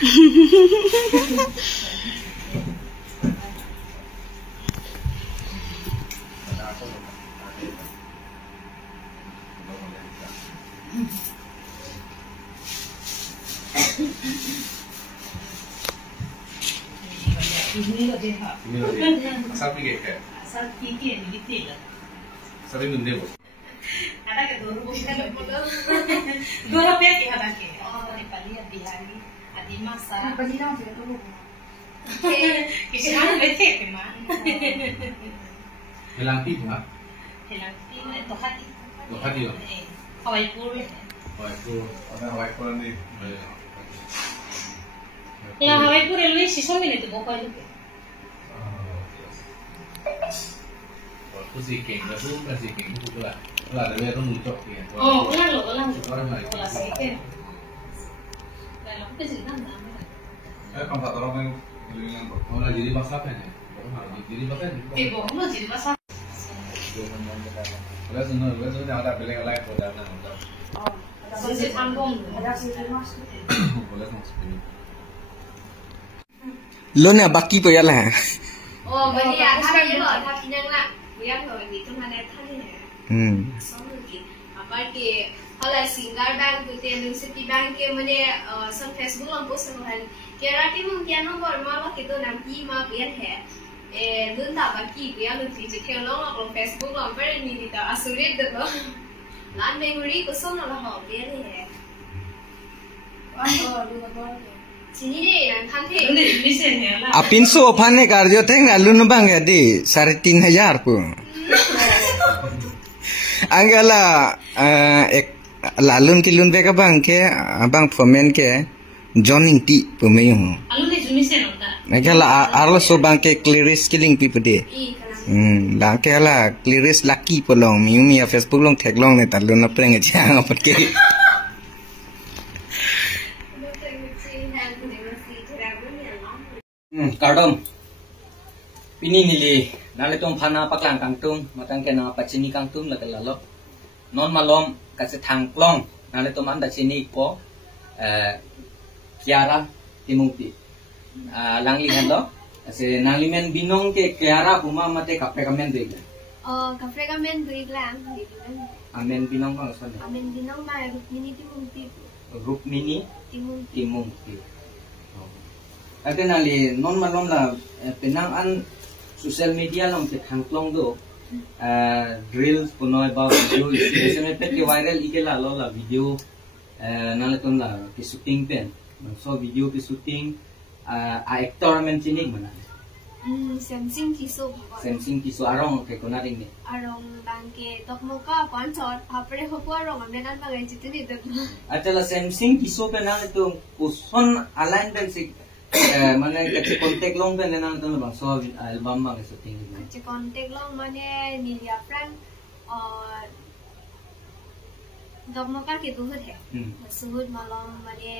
Ini loh deh. Sapi kayak. Sapi kayak gitu lah. Sapi munde bos. Ada ke 2 rupiah kan betul. 2 rupiah ke ada ke. Oh, di Bali ya Bihari. Adi masa. Bali dong sih tu. Kisah mana bete ke mah? Helanti mah. Helanti itu hati. Itu hati loh. Hawaii pur. Hawaii pur. Ada Hawaii pur ni. Ya Hawaii pur itu sisa minit tu bukan itu. Kusiking, lalu kusiking itu pula. Pula ada yang muncul dia. Oh, ulang. Ulang sikit. Kalau aku sih kan dah. Kamu tak tahu yang dengan orang jadi bahasa apa ni? Orang jadi bahasa ni. Tiba orang jadi bahasa. Kalau sebenarnya ada bilang lain pada mana? Oh, sesi tanggung. Ada sih masuk. Boleh masuk ini. Lo nak baki apa ya lah? Oh, bagi ada yang lo, tapi yang nak, yang lo ni tu mana thani है. Sama lagi. Apa ke? Kalau single bank tu tiada city bank ke mana some Facebook lang post tu kan. Kira ti mungkin nombor malah kita nanti mah biar है. Dun tak baki biar lu tu jadi long lang Facebook lang per ni kita asulit tu lo. Lan memory ko sono lah ho biar है. Oh, lu betul. Sini deh, yang kanti. Ini bisa ni lah. Apin so panen karjo teng alun bang ya di 3,500 pun. Anggala lalun kilun beka bang ke abang fomen ke joining ti pemayu. Alun ni cuma sen orang. Anggala arlo so bang ke clearance killing pi pede. Lah ke ala clearance lucky polong mi ya Facebook long tag long ne talun na preng jang apa ke. Kardom ini nili nale tom phana paklang kangtung matang ke na pachini kangtung la lalo non malom kasi thangklong nale tom anda chini ko kiara timupi langli hando ase nalimen binong ke kiara uma mate kape kamen deigla kafe kamen deigla amen binong ko sone amen binong ma rukmini timupi Ate nali non malom la penang an social media long ke thangklong do reels punoy ba video isme pet ke viral ikela lo la video nale ton la ke shooting pen so video ke shooting actor men chinik mana Samsung kiso arong ke konaring ne arong bangke tokmoka konsort apre hopo arong menan bagai chitini de atala Samsung kiso pe nale to kuson align ben sik mana kecil kontak long kan nana tu bang so album bang shooting kecil kontak long mana ni dia prank dogmoka gitu है सुबह मालूम माने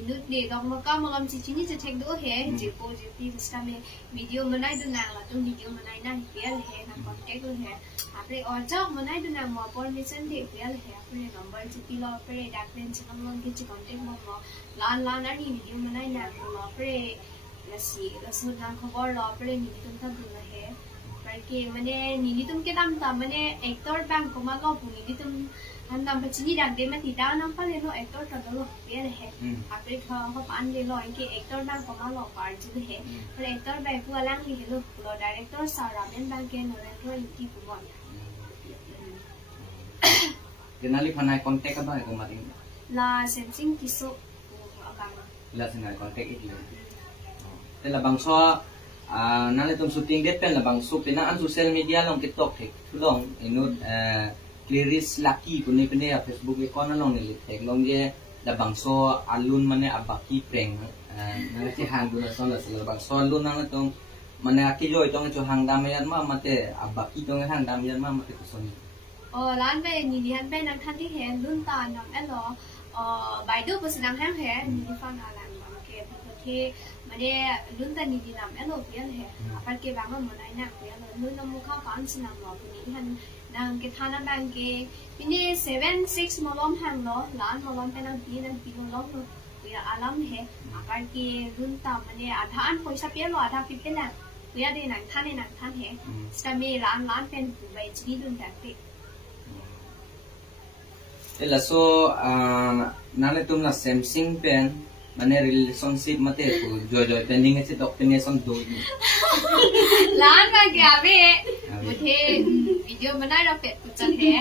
इनुट ने dogmoka मालूम चिचिनी से ठेक दो है जिको जिपी जिसका में वीडियो बनाई दो ना ला तो वीडियो बनाई ना रियल है ना कांटेक्ट है आपने और जब बनाई दो ना मो परमिशन दे रियल है आपने नंबर चिपी लो पे डाक्यूमेंट चलम लो के कांटेक्ट मो लान लान ना वीडियो बनाई ना लो पे लसी ना खबर लो पे नीली तुम तब दो है के माने नीली तुम के दाम ता माने एक्टर बैंक को मा लो नीली तुम हम बच्ची डांटे में तीता नाम पर ले लो एक्टर तो लो ये है आपरे हो पान ले लो इनके एक्टर नाम को मा लो पार्ट जो है पर एक्टर बैंक को अलग ले लो डायरेक्टर सारामेन बैंक के नरेंद्र इनकी को kenali panai kontak apa ko maring la Samsung kiso abang la senai kontak itu tela bangso nale tom shooting det pen la bangso pina an social media long tiktok thek long inut clearance lucky pune pune Facebook account long ni thek long ye la bangso alun mane abaki preng nale ti hang du la son la sel bangso alun nang tom mane aki joy tong cho hang dam yan ma mate abaki tong hang dam yan ma mate son lan về nhìn hiện bên năng khăn đi hiện luôn tàn nằm em đó bài đứa bữa sáng hàng hè nhìn phong là làm bằng kia thì mà đi luôn tàn nhìn làm em đó biết hè phải kia bằng mà này nè biết là luôn năm mua khá bán xin làm mà thì hắn đang cái thằng đang cái ini 76 malam hàng đó lan malam bên năng tí mà lắm puya alam he akar ki run ta mane adha an poisa pe lo adha pipe la puya de nang than he sta me lan pen bai chini dun ta pe ela so nale tum na Samsung pen mane relationship mate ko joy pending ase optimization do lan ba kya be mujhe video bana ra pe tu chal he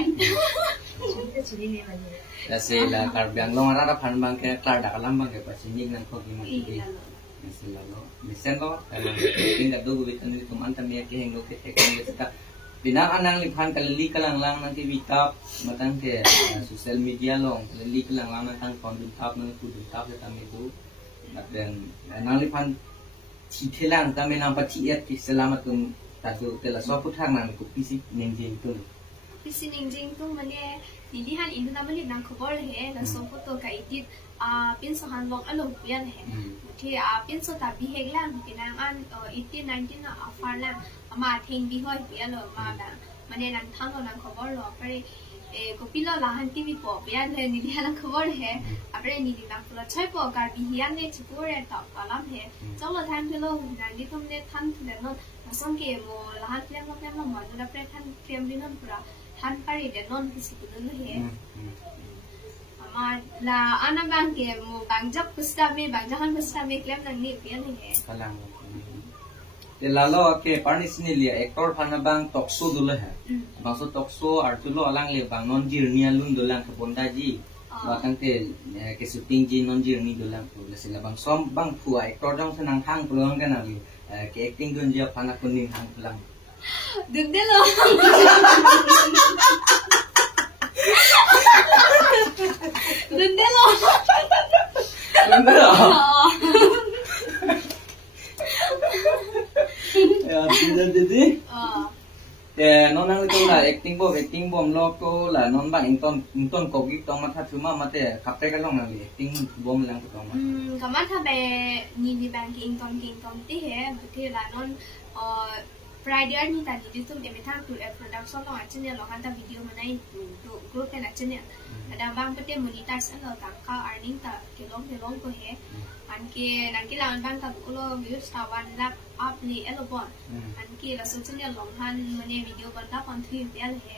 Kasi la karbiang long ara phan bang ke klar da kalam bang ke pasinig nang ko gimana di misalnya misen lo kalau tinggal dulu bitan itu mantan dia ke henggo ke tekan kita binang anang liphan kali kalang lang nanti bitap matang ke sosial media long kali kalang lang nang kondum tap nang kudum tap kita itu dan anang liphan citelang kami nang patiat di selamat tum tadu kela sopu thang nang ku pisi nengjing tu pisi nengjing tu mane dilihan itu namanya nang khobor he la so photo ka edit pin so han long along pian he thi pin so ta bi hek lang pinang an 18 19 afar lang ama thing bi hoi pian lo ma da mane nang thang lo nang khobor lo pare ko pilo la han tv po pian le ni lihan nang khobor he apre ni nang pula chai po gar bi hian ne chipore ta kalam he cholo than pilo nang ni thum ne than le no asong ke mo la han pian lo ma da pre than krem din non pura than pare de non kisi pun he ama la ana bang ke mo bang jap pusta me bang jahan pusta me klem nang ni pian he kalang te lalo ke parnis ni lia ekor phana bang tokso dule hai bang so tokso artulo alang le bang non jirnia lun dolang ke bonda ji wakang te ke shooting ji non jirni dolang ko le sila bang som bang phua ekor dong senang hang pulang kan ali ke acting dun dia phana kuning hang pulang dun de lo dun de lo ya jadi non nang itu lah acting bom lo ko lah non bang inton kogi tong mata cuma mate kapte kalong nang acting bom lang ko tong kama tha be ni di bang inton ti he bthi la non Friday ni tadi itu dia metang tu production lo achne lo kan ta video manai group kan achne ada bang pete monetize lo tangka earning ta kelong ko he anke nangki lan bang ta lo views ta 1 lakh up ni elo bon anke la so chne long han mane video banda kon thi bel he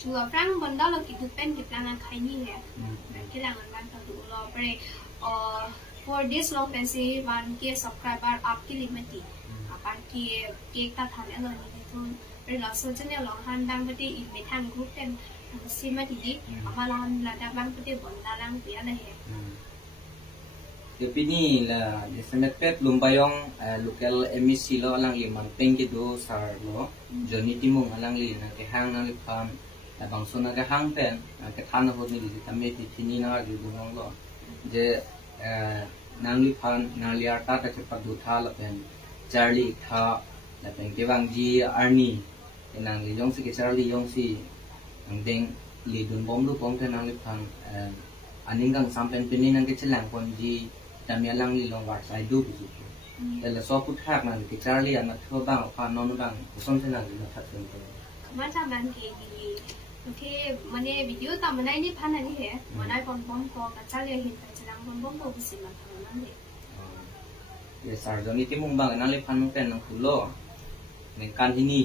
chua frang banda lo ki pen ki plan khai ni he nangki lan bang ta lo pre for this long fancy 1k subscriber up ki limit apar ki cake ta thane lo ni tu pre la so chne long han bang pete in me thang group ten sima di amalan la da bang pete banda lang pi ala he tapi ni lah semet pet lumbayong local MEC lo alang li manteng gitu sar lo Johnny Timung alang li na ke hang na li pam bang so na ke hang pen ke than ho ni li tamme ti thini na gi dong lo je nang li phan na li arta ta che padu tha la pen Charlie tha la pen ke bang ji arni nang li yong si ke Charlie yong si nang deng li dun bom lu bom ke nang li phan aning gang sampen pini nang ke chelang kon ji Kami alang li long war sai du bu su la so put hak nan ki Charlie an tho bang pa non bang som se nang na that ko kama cha man ki di okay mane video ta manai ni phan ani he manai pom ko ka cha le hin ta chang pom ko bisi ma nan le ye sar joni ti mung bang na le phan pen nang khulo nen kan hini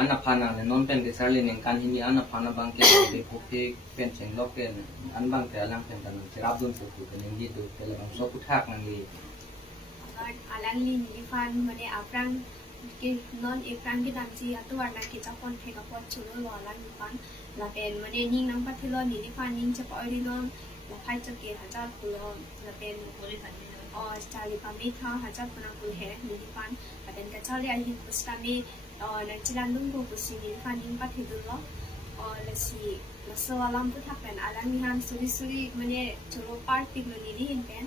ana phana le non pen ke Charlie nen kan hini ana phana bang ke pe phoke pen cheng lok ken an bang te alang pen tan cherap dun su ku nen gi tu te la bang so put hak nang li alang li ni fan mane aprang ke non aprang ki dan ji atwar na ki cha pon the ka pot chu lo alang ni fan la pen mane ning nang pa thilo ni fan ning cha pa ri non la phai cha ke ha cha ku lo la pen ko ri fan Charlie pa me tha ha cha puna ku he ni fan pen ka Charlie ai hin pusta me nang chilan lung ko pusi ni fan ning pa thi du lo lasi so alam tu thapen alang ni han suri mane cholo part pig lo ni hin pen